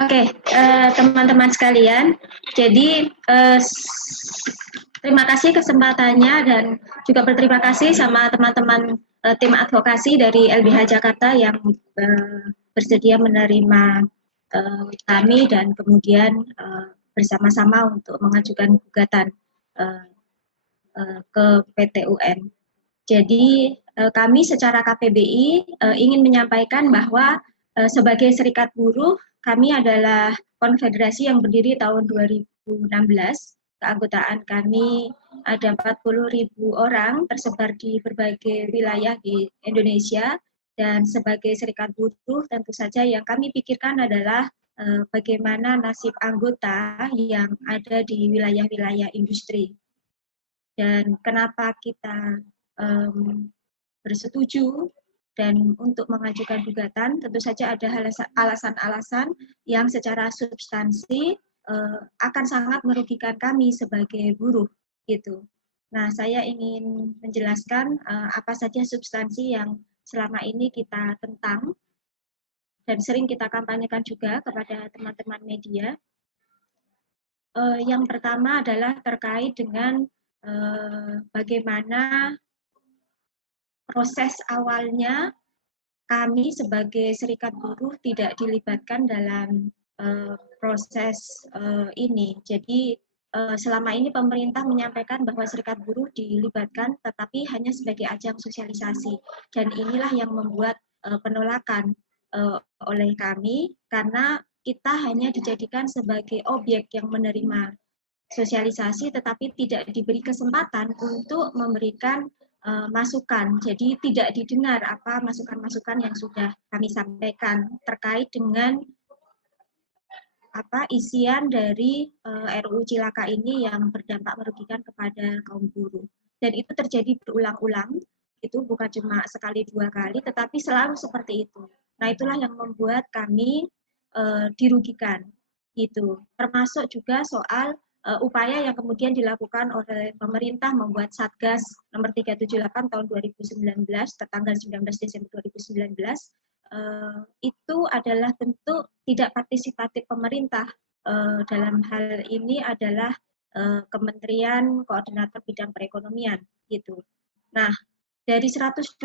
Oke, teman-teman sekalian. Jadi terima kasih kesempatannya dan juga berterima kasih sama teman-teman tim advokasi dari LBH Jakarta yang bersedia menerima kami dan kemudian bersama-sama untuk mengajukan gugatan uh, ke PT UN. Jadi kami secara KPBI ingin menyampaikan bahwa sebagai serikat buruh kami adalah konfederasi yang berdiri tahun 2016. Keanggotaan kami ada 40.000 orang tersebar di berbagai wilayah di Indonesia, dan sebagai serikat buruh tentu saja yang kami pikirkan adalah bagaimana nasib anggota yang ada di wilayah-wilayah industri. Dan kenapa kita bersetuju dan untuk mengajukan gugatan, tentu saja ada alasan-alasan yang secara substansi akan sangat merugikan kami sebagai buruh gitu. Nah, saya ingin menjelaskan apa saja substansi yang selama ini kita tentang dan sering kita kampanyekan juga kepada teman-teman media. Yang pertama adalah terkait dengan bagaimana proses awalnya kami sebagai serikat buruh tidak dilibatkan dalam proses ini. Jadi selama ini pemerintah menyampaikan bahwa serikat buruh dilibatkan, tetapi hanya sebagai ajang sosialisasi. Dan inilah yang membuat penolakan oleh kami, karena kita hanya dijadikan sebagai objek yang menerima sosialisasi, tetapi tidak diberi kesempatan untuk memberikan masukan. Jadi tidak didengar apa masukan-masukan yang sudah kami sampaikan terkait dengan apa isian dari RUU Cilaka ini yang berdampak merugikan kepada kaum buruh. Dan itu terjadi berulang-ulang, itu bukan cuma sekali dua kali, tetapi selalu seperti itu. Nah, itulah yang membuat kami dirugikan gitu. Termasuk juga soal upaya yang kemudian dilakukan oleh pemerintah membuat Satgas nomor 378 tahun 2019 tertanggal 19 Desember 2019 itu adalah bentuk tidak partisipatif pemerintah. Dalam hal ini adalah Kementerian Koordinator Bidang Perekonomian gitu. Nah, dari 127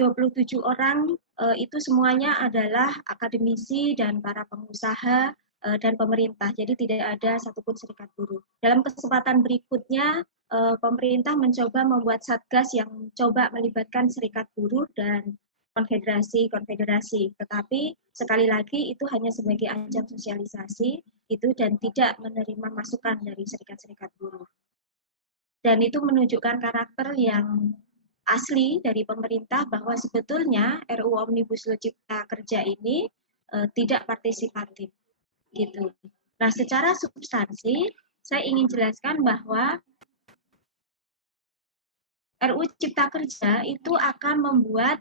orang itu semuanya adalah akademisi dan para pengusaha dan pemerintah. Jadi tidak ada satupun serikat buruh. Dalam kesempatan berikutnya pemerintah mencoba membuat satgas yang coba melibatkan serikat buruh dan konfederasi-konfederasi. Tetapi sekali lagi itu hanya sebagai ajang sosialisasi itu dan tidak menerima masukan dari serikat-serikat buruh. Dan itu menunjukkan karakter yang asli dari pemerintah bahwa sebetulnya RUU Omnibus Law Cipta Kerja ini tidak partisipatif gitu. Nah, secara substansi saya ingin jelaskan bahwa RUU Cipta Kerja itu akan membuat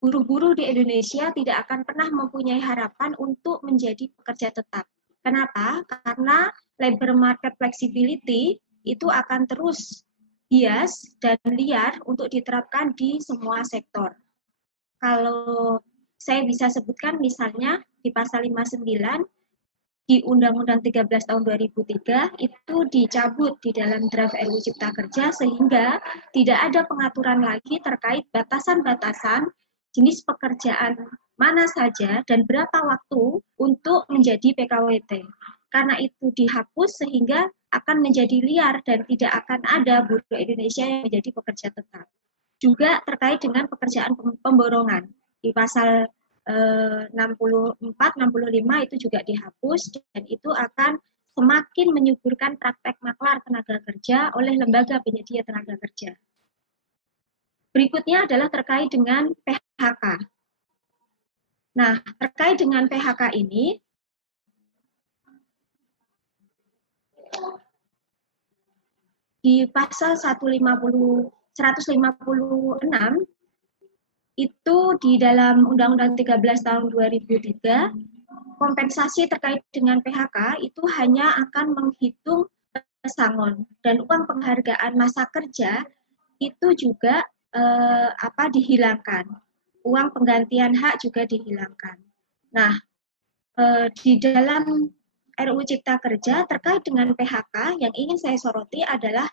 buruh-buruh di Indonesia tidak akan pernah mempunyai harapan untuk menjadi pekerja tetap. Kenapa? Karena labor market flexibility itu akan terus bias dan liar untuk diterapkan di semua sektor. Kalau saya bisa sebutkan misalnya di pasal 59 di Undang-Undang 13 tahun 2003 itu dicabut di dalam draft RUU Cipta Kerja sehingga tidak ada pengaturan lagi terkait batasan-batasan jenis pekerjaan mana saja dan berapa waktu untuk menjadi PKWT. Karena itu dihapus sehingga akan menjadi liar dan tidak akan ada buruh Indonesia yang menjadi pekerja tetap. Juga terkait dengan pekerjaan pemborongan. Di pasal 64, 65 itu juga dihapus dan itu akan semakin menyuburkan praktek maklar tenaga kerja oleh lembaga penyedia tenaga kerja. Berikutnya adalah terkait dengan PHK. Nah, terkait dengan PHK ini, di pasal 156 itu di dalam Undang-Undang 13 tahun 2003, kompensasi terkait dengan PHK itu hanya akan menghitung pesangon dan uang penghargaan masa kerja itu juga dihilangkan. Uang penggantian hak juga dihilangkan. Nah, Di dalam RUU Cipta Kerja terkait dengan PHK yang ingin saya soroti adalah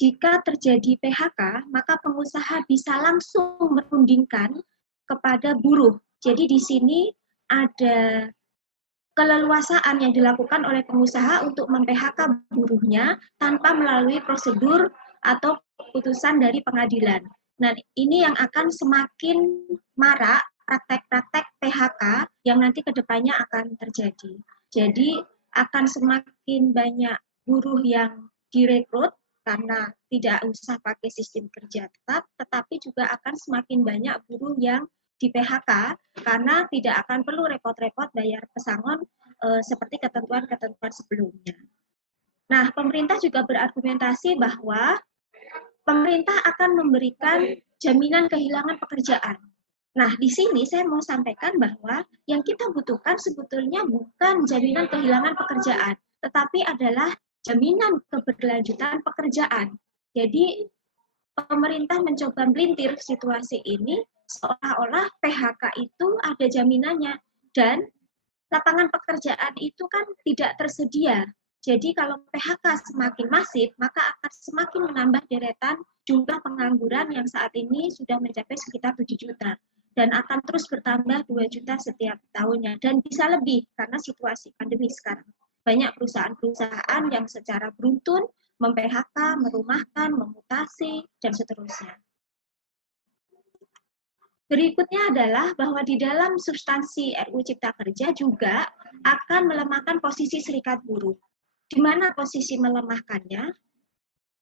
jika terjadi PHK, maka pengusaha bisa langsung merundingkan kepada buruh. Jadi di sini ada keleluasaan yang dilakukan oleh pengusaha untuk mem-PHK buruhnya tanpa melalui prosedur atau putusan dari pengadilan. Nah, ini yang akan semakin marak praktek-praktek PHK yang nanti kedepannya akan terjadi. Jadi akan semakin banyak buruh yang direkrut karena tidak usah pakai sistem kerja tetap, tetapi juga akan semakin banyak buruh yang di PHK karena tidak akan perlu repot-repot bayar pesangon seperti ketentuan-ketentuan sebelumnya. Nah, pemerintah juga berargumentasi bahwa pemerintah akan memberikan jaminan kehilangan pekerjaan. Nah, di sini saya mau sampaikan bahwa yang kita butuhkan sebetulnya bukan jaminan kehilangan pekerjaan, tetapi adalah jaminan keberlanjutan pekerjaan. Jadi, pemerintah mencoba melintir situasi ini seolah-olah PHK itu ada jaminannya dan lapangan pekerjaan itu kan tidak tersedia. Jadi kalau PHK semakin masif, maka akan semakin menambah deretan jumlah pengangguran yang saat ini sudah mencapai sekitar 7 juta dan akan terus bertambah 2 juta setiap tahunnya dan bisa lebih karena situasi pandemi sekarang. Banyak perusahaan-perusahaan yang secara beruntun mem-PHK, merumahkan, memutasi, dan seterusnya. Berikutnya adalah bahwa di dalam substansi RUU Cipta Kerja juga akan melemahkan posisi serikat buruh. Di mana posisi melemahkannya?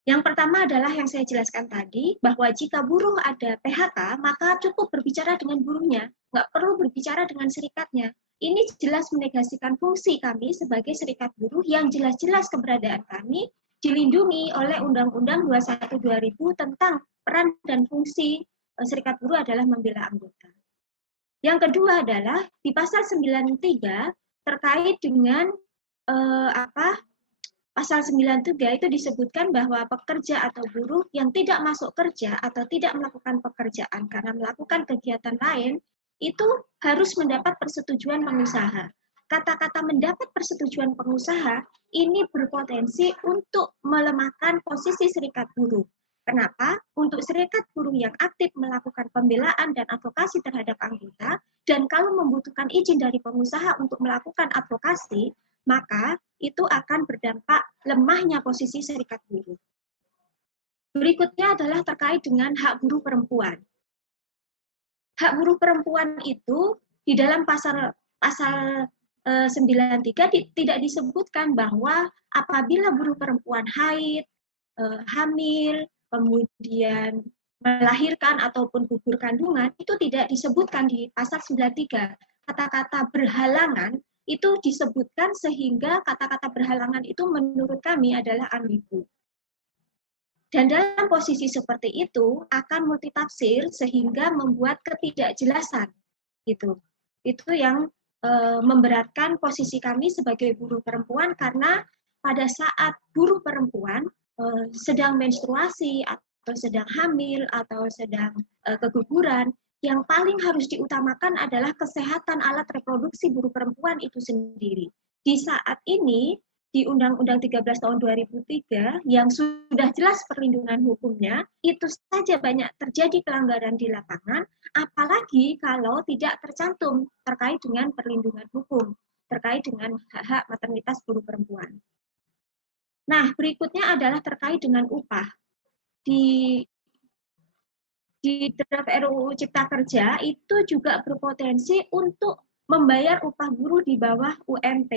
Yang pertama adalah yang saya jelaskan tadi, bahwa jika buruh ada PHK, maka cukup berbicara dengan buruhnya, nggak perlu berbicara dengan serikatnya. Ini jelas menegasikan fungsi kami sebagai serikat buruh yang jelas-jelas keberadaan kami dilindungi oleh Undang-Undang 21 2000 tentang peran dan fungsi serikat buruh adalah membela anggota. Yang kedua adalah di pasal 93 terkait dengan pasal 93 itu disebutkan bahwa pekerja atau buruh yang tidak masuk kerja atau tidak melakukan pekerjaan karena melakukan kegiatan lain itu harus mendapat persetujuan pengusaha. Kata-kata mendapat persetujuan pengusaha ini berpotensi untuk melemahkan posisi serikat buruh. Kenapa? Untuk serikat buruh yang aktif melakukan pembelaan dan advokasi terhadap anggota, dan kalau membutuhkan izin dari pengusaha untuk melakukan advokasi, maka itu akan berdampak lemahnya posisi serikat buruh. Berikutnya adalah terkait dengan hak buruh perempuan. Hak buruh perempuan itu di dalam pasal 93 tidak disebutkan bahwa apabila buruh perempuan haid, hamil, kemudian melahirkan ataupun gugur kandungan, itu tidak disebutkan di pasal 93. Kata-kata berhalangan itu disebutkan sehingga kata-kata berhalangan itu menurut kami adalah ambigu. Dan dalam posisi seperti itu akan multitafsir sehingga membuat ketidakjelasan gitu. Itu yang memberatkan posisi kami sebagai buruh perempuan karena pada saat buruh perempuan sedang menstruasi atau sedang hamil atau sedang keguguran, yang paling harus diutamakan adalah kesehatan alat reproduksi buruh perempuan itu sendiri. Di saat ini di Undang-Undang 13 tahun 2003 yang sudah jelas perlindungan hukumnya, itu saja banyak terjadi pelanggaran di lapangan, apalagi kalau tidak tercantum terkait dengan perlindungan hukum, terkait dengan hak-hak maternitas buruh perempuan. Nah, berikutnya adalah terkait dengan upah. Di draft RUU Cipta Kerja itu juga berpotensi untuk membayar upah buruh di bawah UMP.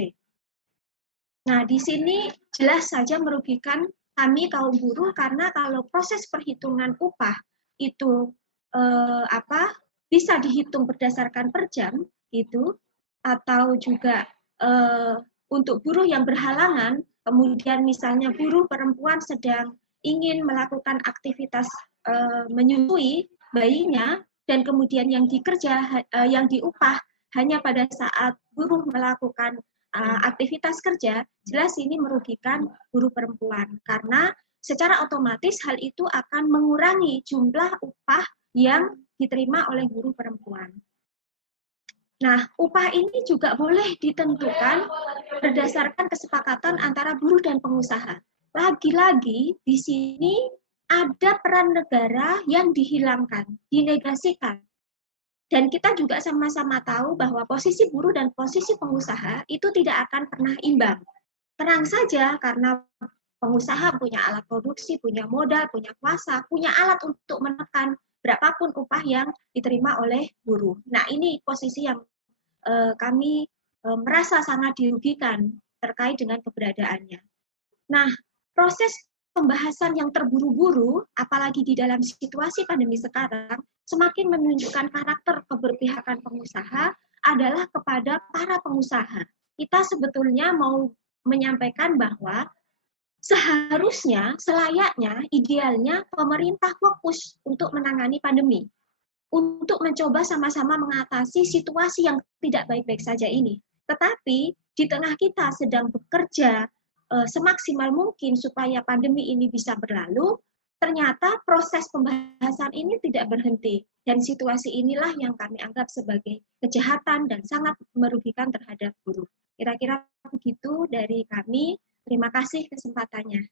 Nah, di sini jelas saja merugikan kami kaum buruh karena kalau proses perhitungan upah itu bisa dihitung berdasarkan per jam gitu, atau juga untuk buruh yang berhalangan, kemudian misalnya buruh perempuan sedang ingin melakukan aktivitas menyusui bayinya dan kemudian yang yang diupah hanya pada saat buruh melakukan aktivitas kerja, jelas ini merugikan buruh perempuan karena secara otomatis hal itu akan mengurangi jumlah upah yang diterima oleh buruh perempuan. Nah, upah ini juga boleh ditentukan berdasarkan kesepakatan antara buruh dan pengusaha. Lagi-lagi di sini ada peran negara yang dihilangkan, dinegasikan. Dan kita juga sama-sama tahu bahwa posisi buruh dan posisi pengusaha itu tidak akan pernah imbang. Terang saja karena pengusaha punya alat produksi, punya modal, punya kuasa, punya alat untuk menekan berapapun upah yang diterima oleh buruh. Nah, ini posisi yang kami merasa sangat dirugikan terkait dengan keberadaannya. Nah, proses pembahasan yang terburu-buru, apalagi di dalam situasi pandemi sekarang, semakin menunjukkan karakter keberpihakan pengusaha adalah kepada para pengusaha. Kita sebetulnya mau menyampaikan bahwa seharusnya, selayaknya, idealnya pemerintah fokus untuk menangani pandemi, untuk mencoba sama-sama mengatasi situasi yang tidak baik-baik saja ini. Tetapi di tengah kita sedang bekerja semaksimal mungkin supaya pandemi ini bisa berlalu, ternyata proses pembahasan ini tidak berhenti. Dan situasi inilah yang kami anggap sebagai kejahatan dan sangat merugikan terhadap buruh. Kira-kira begitu dari kami. Terima kasih kesempatannya.